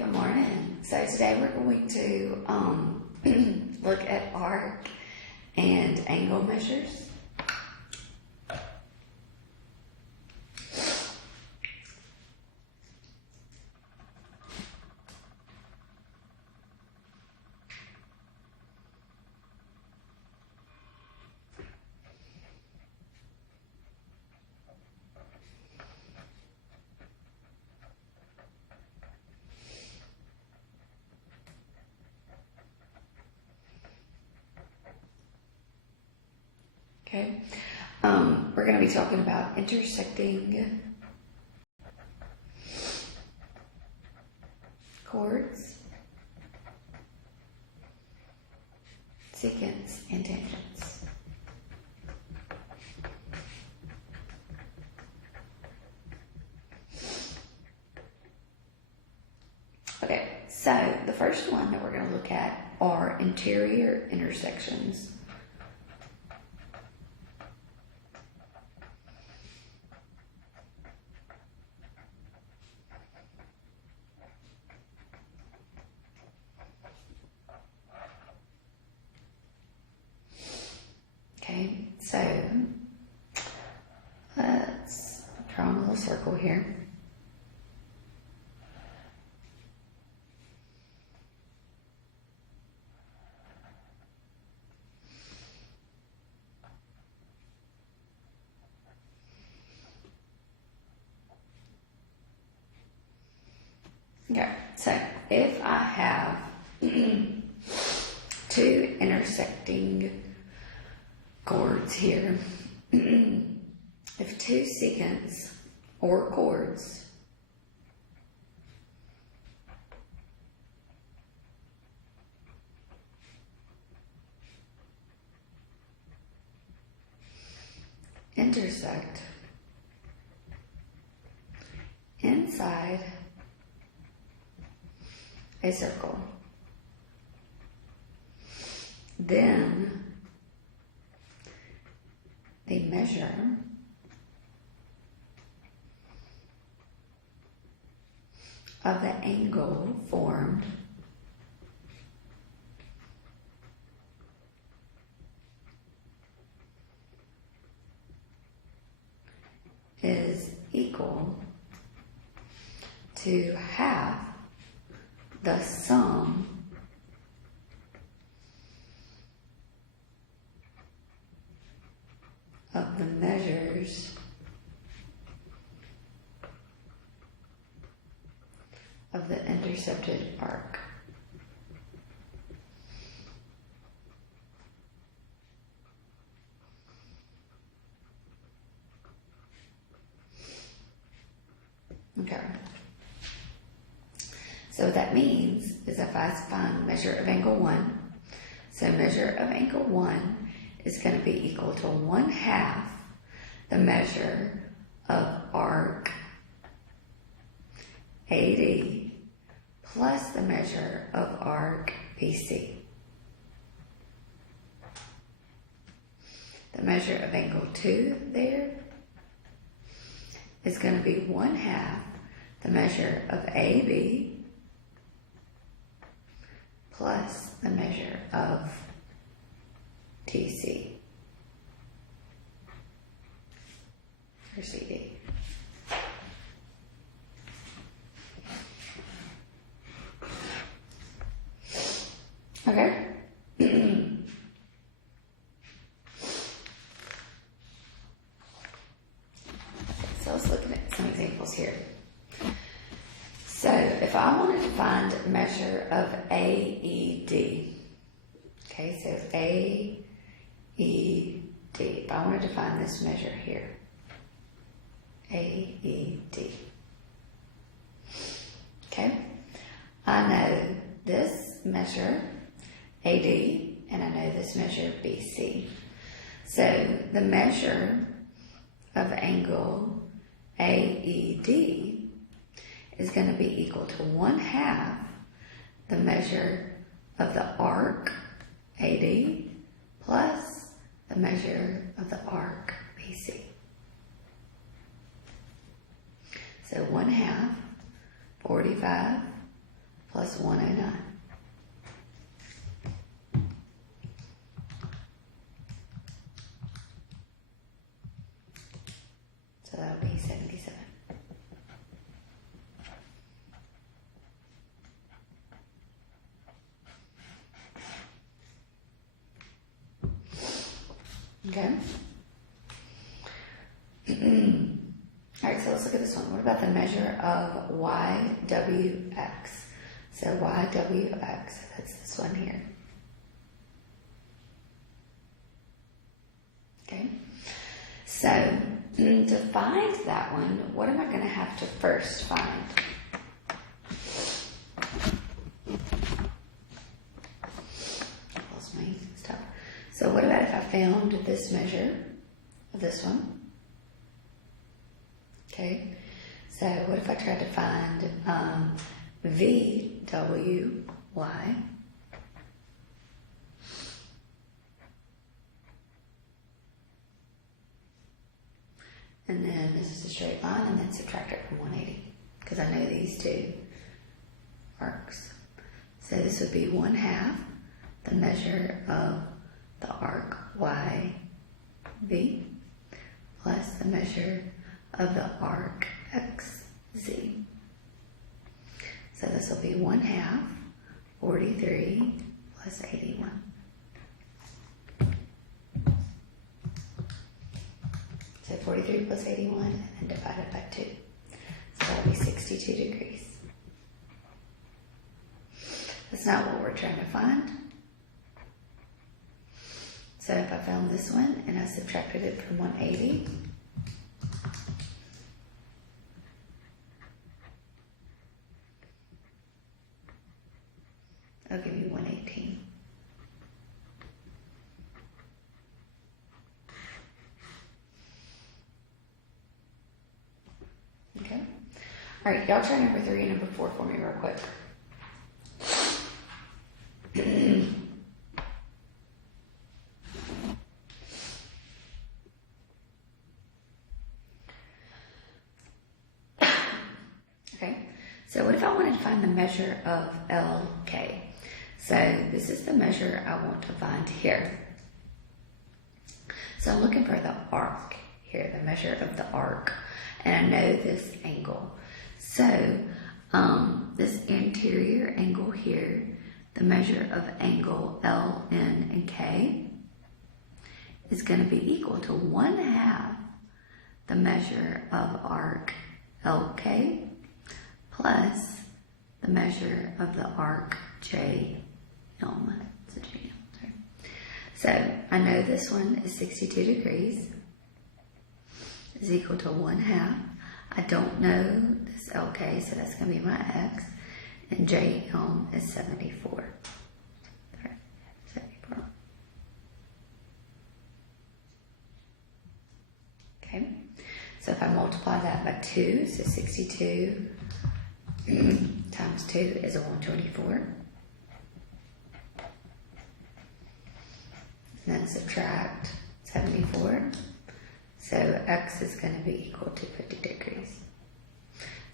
Good morning. So today we're going to look at arc and angle measures. Okay, we're going to be talking about intersecting chords, secants, and tangents. Okay, so the first one that we're going to look at are interior intersections. Okay, so let's draw a little circle here. Okay, so if I have two intersecting chords here, if two secants or chords intersect inside a circle, then the measure of the angle formed is equal to half the sum of the measures of the intercepted arc. Okay. So what that means is if I find measure of angle 1, so measure of angle 1 is going to be equal to 1/2 the measure of arc AD plus the measure of arc BC. The measure of angle 2 there is going to be 1/2 the measure of AB plus the measure of TC or CD. Okay. So let's look at some examples here. So if I wanted to find measure of AED, okay, so AED, if I wanted to find this measure here, AED, okay, I know this measure AD and I know this measure BC. So the measure of angle AED is going to be equal to 1/2 the measure of the arc AD plus the measure of the arc BC. So 1/2, 45 plus 109. So that would be 77. Okay. Alright, so let's look at this one. What about the measure of YWX? So YWX, that's this one here. Okay. So to find that one, what am I going to have to first find? Lost my stuff. So what about if I found this measure of this one? Okay, so what if I tried to find VWY? And then this is a straight line, and then subtract it from 180, because I know these two arcs. So this would be 1/2 the measure of the arc YV plus the measure of the arc XZ. So this will be 1/2 43 plus 81. So 43 plus 81 and then divided by 2. So that'll be 62 degrees. That's not what we're trying to find. So if I found this one and I subtracted it from 180, I'll give you 118. Okay. All right, y'all try number 3 and number 4 for me real quick. Okay, so what if I wanted to find the measure of LK? So this is the measure I want to find here. So I'm looking for the arc here, the measure of the arc. And I know this angle. So this interior angle here, the measure of angle LN and K is going to be equal to 1/2 the measure of arc LK plus the measure of the arc JM. So I know this one is 62 degrees is equal to 1/2. I don't know this LK, so that's going to be my X. And JM is 74. Sorry, 74. Okay, so if I multiply that by 2, so 62 times 2 is a 124. And then subtract 74. So X is going to be equal to 50 degrees.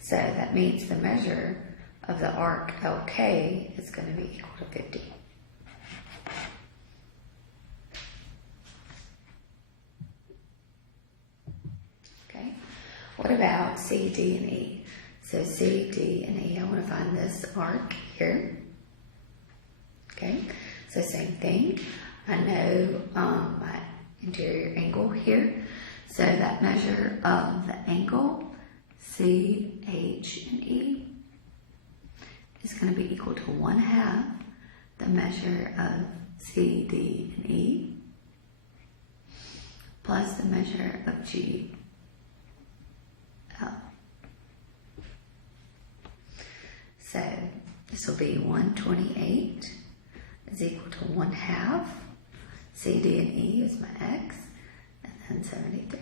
So that means the measure of the arc LK is going to be equal to 50. Okay. What about C, D, and E? So C, D, and E, I want to find this arc here. Okay. So same thing. I know my interior angle here. So that measure of the angle, C, H, and E, is going to be equal to 1/2 the measure of C, D, and E, plus the measure of G, L. So this will be 128 is equal to 1/2. C, D, and E is my X, and then 73.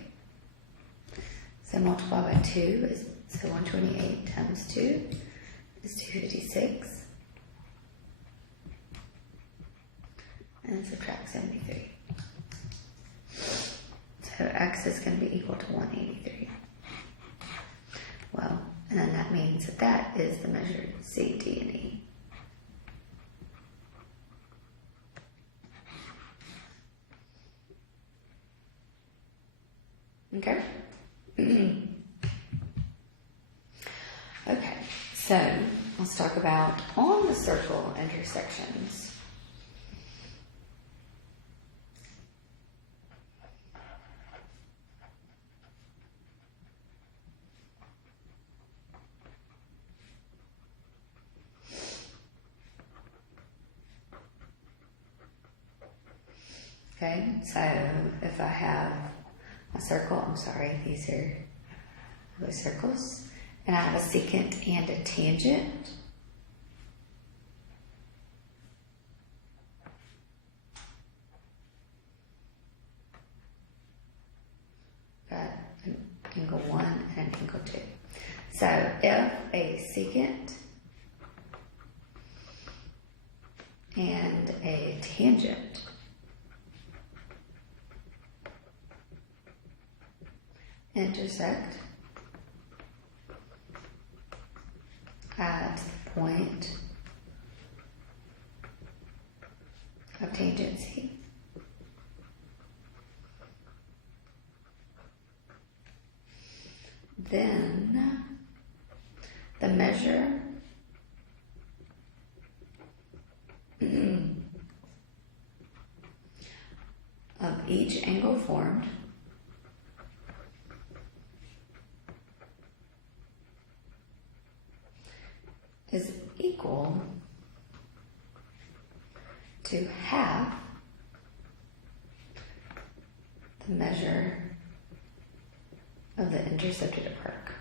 So multiply by 2 is, so 128 times 2 is 256. And then subtract 73. So X is going to be equal to 183. Well, and then that means that that is the measure C, D, and E. Okay? Okay, so let's talk about on the circle intersections. Okay, so if I have a circle, I'm sorry, these are those circles, and I have a secant and a tangent. Got an angle 1 and an angle 2. So if a secant and a tangent intersect at the point of tangency, then the measure of each angle formed is equal to half the measure of the intercepted arc.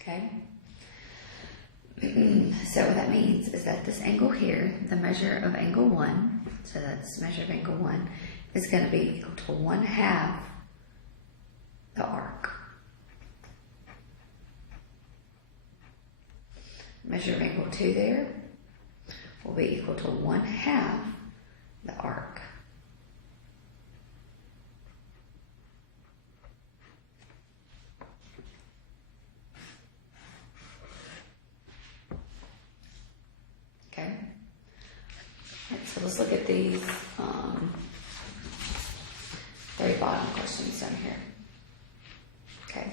Okay? So what that means is that this angle here, the measure of angle 1, so that's the measure of angle 1, is going to be equal to 1/2 the arc. Measure of angle 2 there will be equal to 1/2 the arc. Okay. All right, so let's look at these very bottom questions down here. Okay,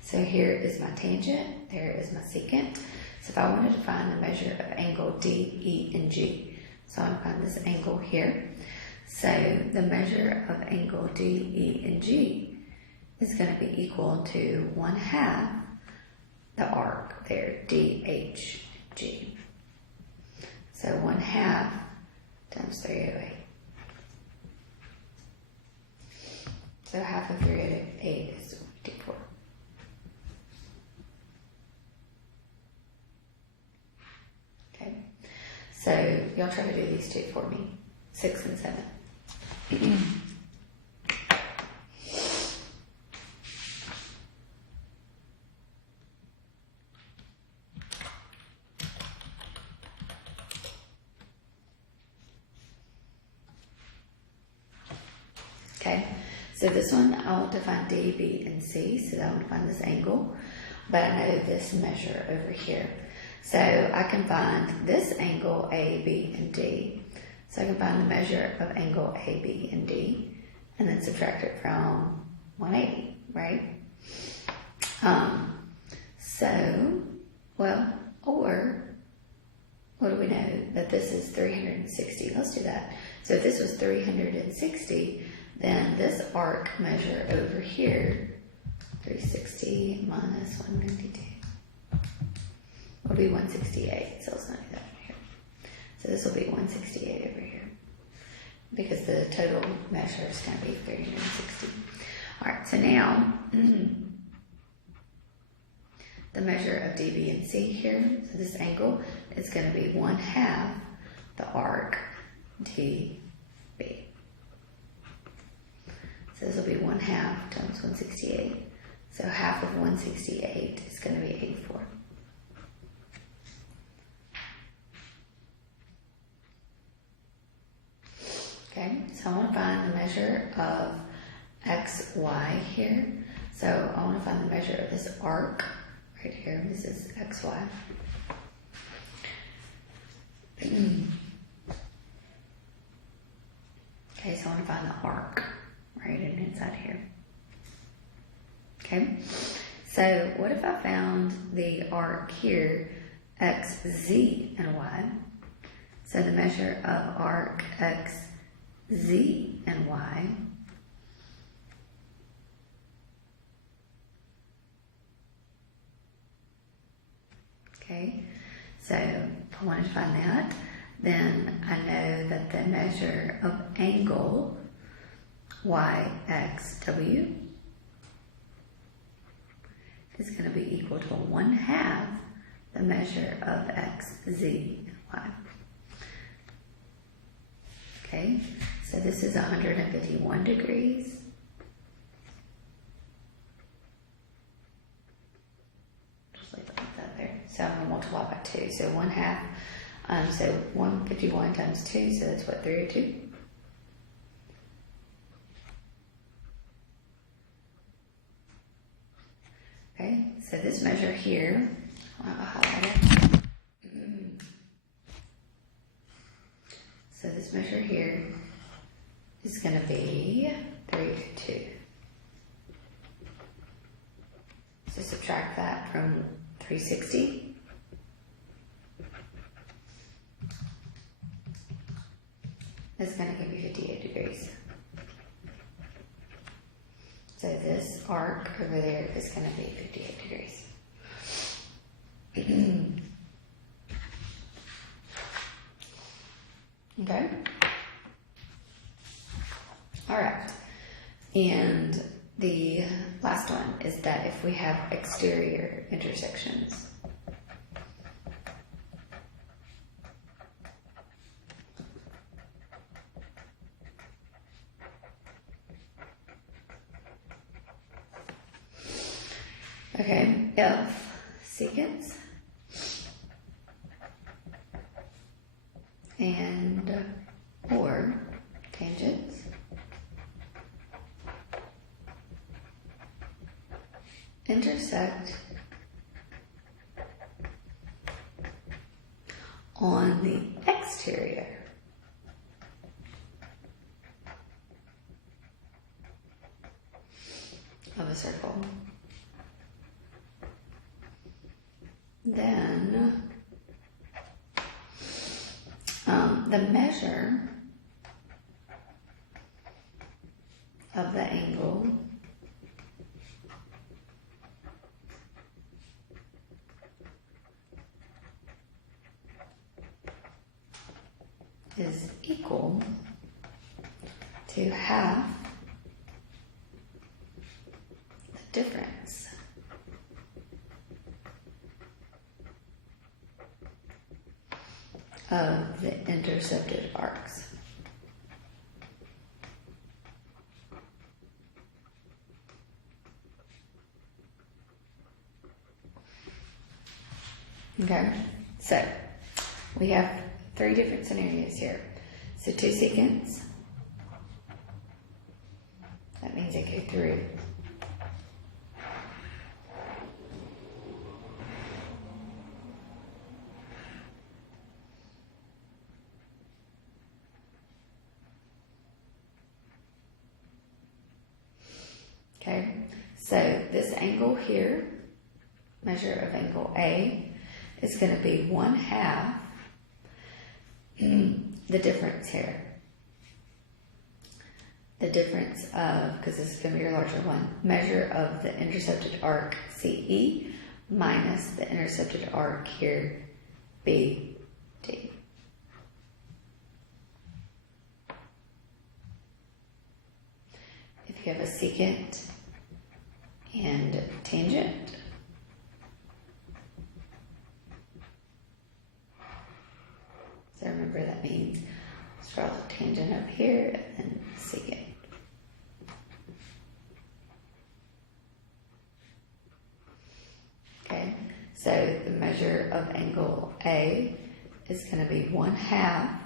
so here is my tangent, there is my secant. So if I wanted to find the measure of angle D, E, and G, so I'm going to find this angle here. So the measure of angle D, E, and G is going to be equal to 1/2 the arc there, D, H, G. So 1/2 times 308. So half of 308 is 54. Okay. So y'all try to do these two for me. 6 and 7. Okay, so this one I want to find D, B, and C, so I want to find this angle, but I know this measure over here. So I can find this angle A, B, and D. So I can find the measure of angle A, B, and D, and then subtract it from 180, right? Or what do we know? That this is 360. Let's do that. So if this was 360, then this arc measure over here, 360 minus 192, will be 168. So let's not do that over here. So this will be 168 over here, because the total measure is going to be 360. All right, so now the measure of D, B, and C here, so this angle is going to be 1/2 the arc D, B. So this will be 1/2 times 168. So half of 168 is going to be 84. Okay, so I want to find the measure of x, y here. So I want to find the measure of this arc right here. This is xy. Okay, so I want to find the arc right inside here. Okay, so what if I found the arc here, x, z, and y? So the measure of arc x, z, and y okay, so if I wanted to find that, then I know that the measure of angle yxw is going to be equal to 1/2 the measure of x, z, and y. Okay, so this is 151 degrees. Just leave it like that there. So I'm going to multiply by 2. So 1/2, so 151 times 2, so that's what, 302? Okay, so this measure here, I'll highlight it. So this measure here is going to be 302. So subtract that from 360. That's going to give you 58 degrees. So this arc over there is going to be 58 degrees. Okay? All right. And the last one is that if we have exterior intersections. Okay, if secants and or tangents intersect on the exterior of a circle, then the measure of the angle is equal to half the difference of the intercepted arcs. Okay, so we have 3 different scenarios here. So 2 secants, that means they go through. Okay, so this angle here, measure of angle A, is going to be 1/2 the difference here. The difference of, because this is going to be your larger one, measure of the intercepted arc CE minus the intercepted arc here BD. If you have a secant and tangent, so remember that means let's draw the tangent up here and then secant. Okay, so the measure of angle A is going to be 1/2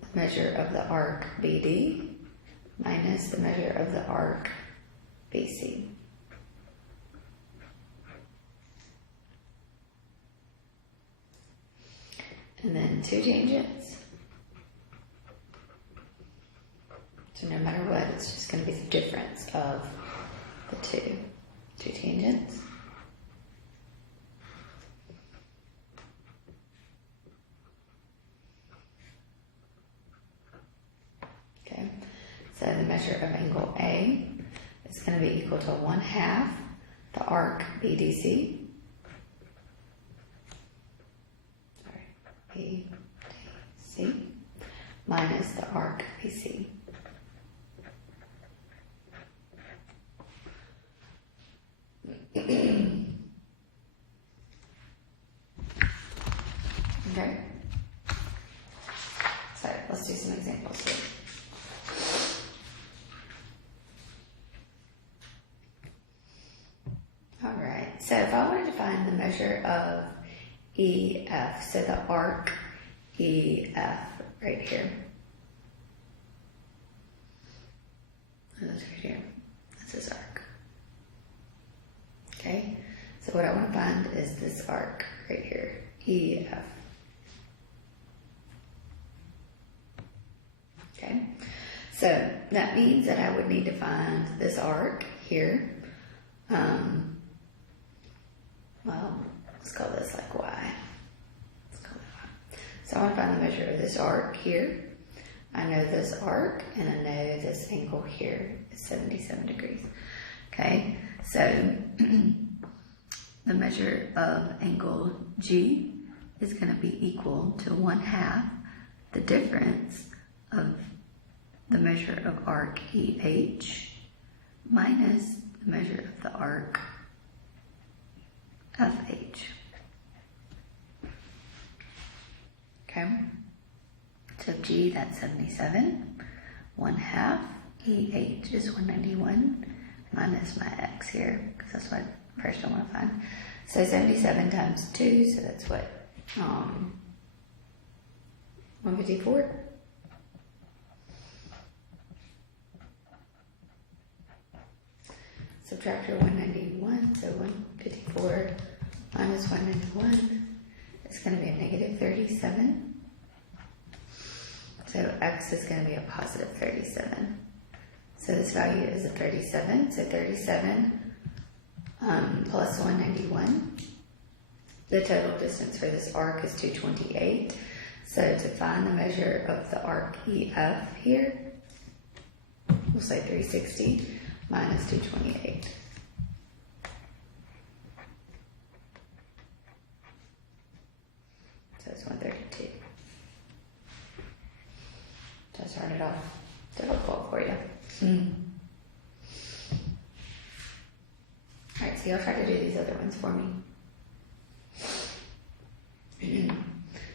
the measure of the arc BD minus the measure of the arc BC. And then 2 tangents. So no matter what, it's just going to be the difference of the two tangents. Okay, so the measure of angle A is going to be equal to 1/2 the arc BDC. BDC minus the arc BC. Okay. So let's do some examples here. All right. So if I wanted to find the measure of EF, so the arc EF right here. That's right here. That's his arc. Okay. So what I want to find is this arc right here, EF. Okay. So that means that I would need to find this arc here. Well, let's call this like Y. Let's call it Y. So I want to find the measure of this arc here. I know this arc, and I know this angle here is 77 degrees. Okay, so the measure of angle G is going to be equal to 1/2 the difference of the measure of arc EH minus the measure of the arc FH. Okay, so G, that's 77. 1/2 EH is 191 minus my X here, because that's what first I want to find. So 77 times 2, so that's what? 154? Subtract your 191, so 154 minus 191 is going to be a negative 37. So X is going to be a positive 37. So this value is a 37. So 37 plus 191. The total distance for this arc is 228. So to find the measure of the arc EF here, we'll say 360 minus 228. So it's 132. So I started off difficult for you. Alright, so y'all try to do these other ones for me.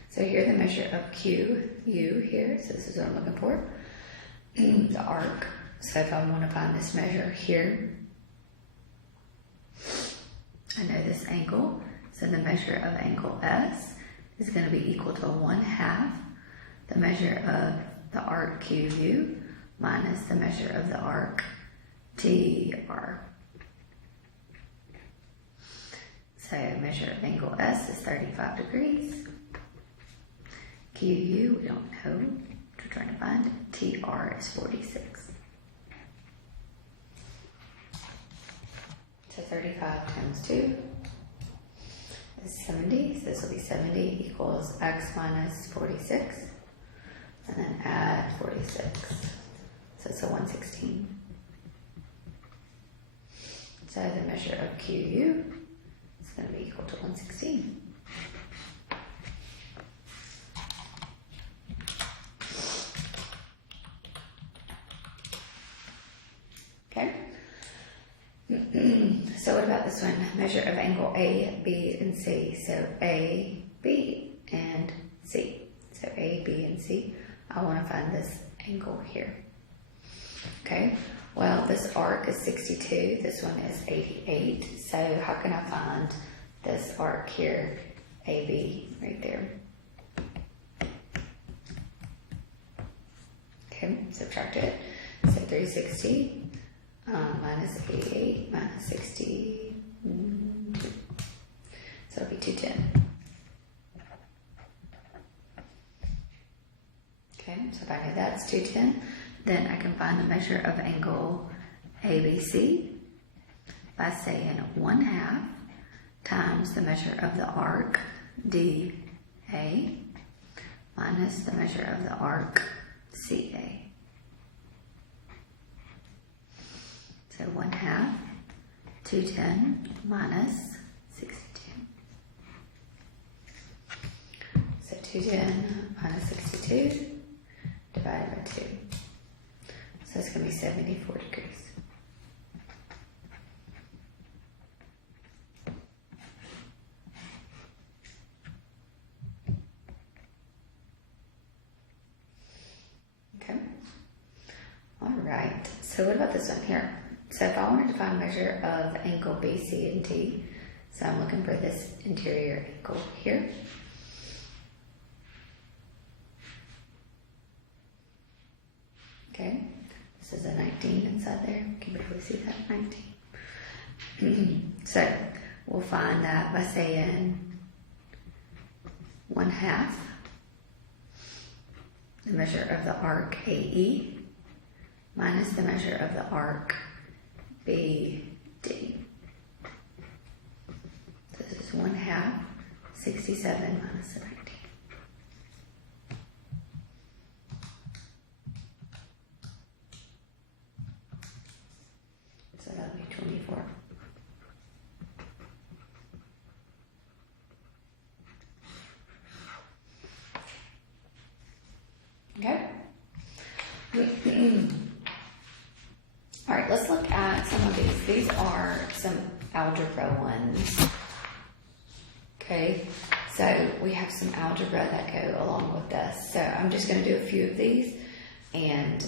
So here's the measure of QU here. So this is what I'm looking for. The arc. So if I want to find this measure here, I know this angle. So the measure of angle S is going to be equal to 1/2 the measure of the arc QU minus the measure of the arc TR. So measure of angle S is 35 degrees. QU, we don't know. We're trying to find. TR is 46. So 35 times 2 is 70. So this will be 70 equals X minus 46. And then add 46. So it's a 116. So the measure of QU is going to be equal to 116. Okay. So what about this one? Measure of angle A, B, and C. So A, B, and C. So A, B, and C. I want to find this angle here. Okay. Well, this arc is 62. This one is 88. So how can I find this arc here, AB, right there? Okay. Subtract it. So 360 minus 88 minus 60. So it'll be 210. Okay, so if I know that's 210, then I can find the measure of angle ABC by saying 1/2 times the measure of the arc DA minus the measure of the arc CA. So 1/2, 210 minus 62. So 210 minus 62 divided by 2. So it's going to be 74 degrees. Okay. All right. So what about this one here? So if I wanted to find a measure of angle BC and T, so I'm looking for this interior angle here. Okay, this is a 19 inside there. You can barely see that 19. So we'll find that by saying 1/2 the measure of the arc AE minus the measure of the arc BD. So this is 1/2 67 minus the 19. So that'll be 24. Okay. All right, let's look at some of these. These are some algebra ones. Okay, so we have some algebra that go along with this. So I'm just going to do a few of these and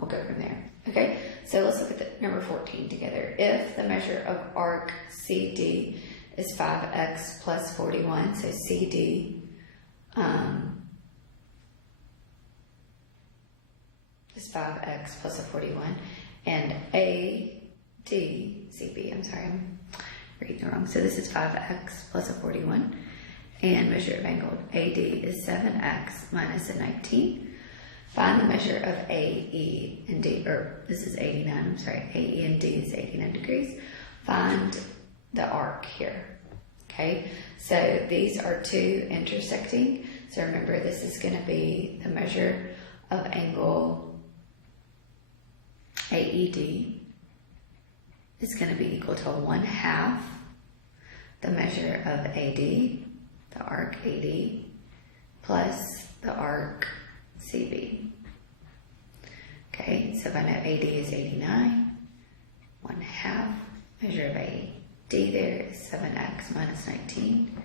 we'll go from there. Okay, so let's look at the number 14 together. If the measure of arc CD is 5x plus 41, so CD is 5x plus a 41, and CB, I'm sorry, I'm reading it wrong. So this is 5x plus a 41, and measure of angle AD is 7x minus a 19. Find the measure of AE and D, or this is 89, I'm sorry, AE and D is 89 degrees. Find the arc here. Okay, so these are two intersecting. So remember, this is going to be the measure of angle AED is going to be equal to 1/2 the measure of AD, the arc AD, plus the arc CB. Okay, so if I know AD is 89, 1/2 measure of AD there is 7x minus 19,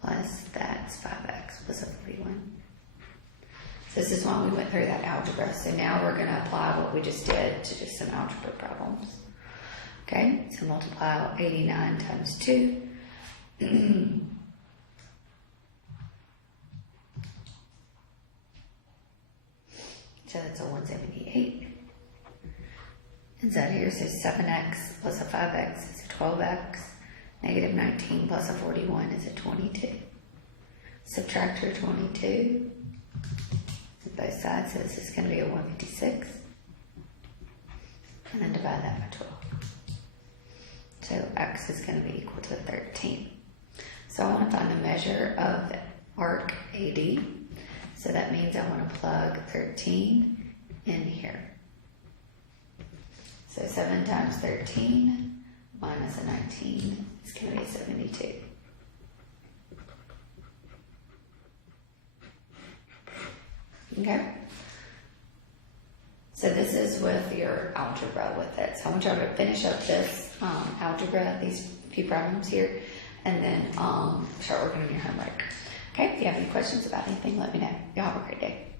plus that's 5x plus a 41. So this is when we went through that algebra. So now we're going to apply what we just did to just some algebra problems. Okay, so multiply 89 times 2. So that's a 178. Inside here, so 7x plus a 5x is a 12x. Negative 19 plus a 41 is a 22. Subtract your 22 on both sides, so this is going to be a 156. And then divide that by 12. So x is going to be equal to 13. So I want to find the measure of arc AD. So that means I want to plug 13 in here. So 7 times 13 minus a 19 is going to be 72. Okay? So this is with your algebra with it. So I want y'all to finish up this algebra, these few problems here, and then start working on your homework. Okay? If you have any questions about anything, let me know. Y'all have a great day.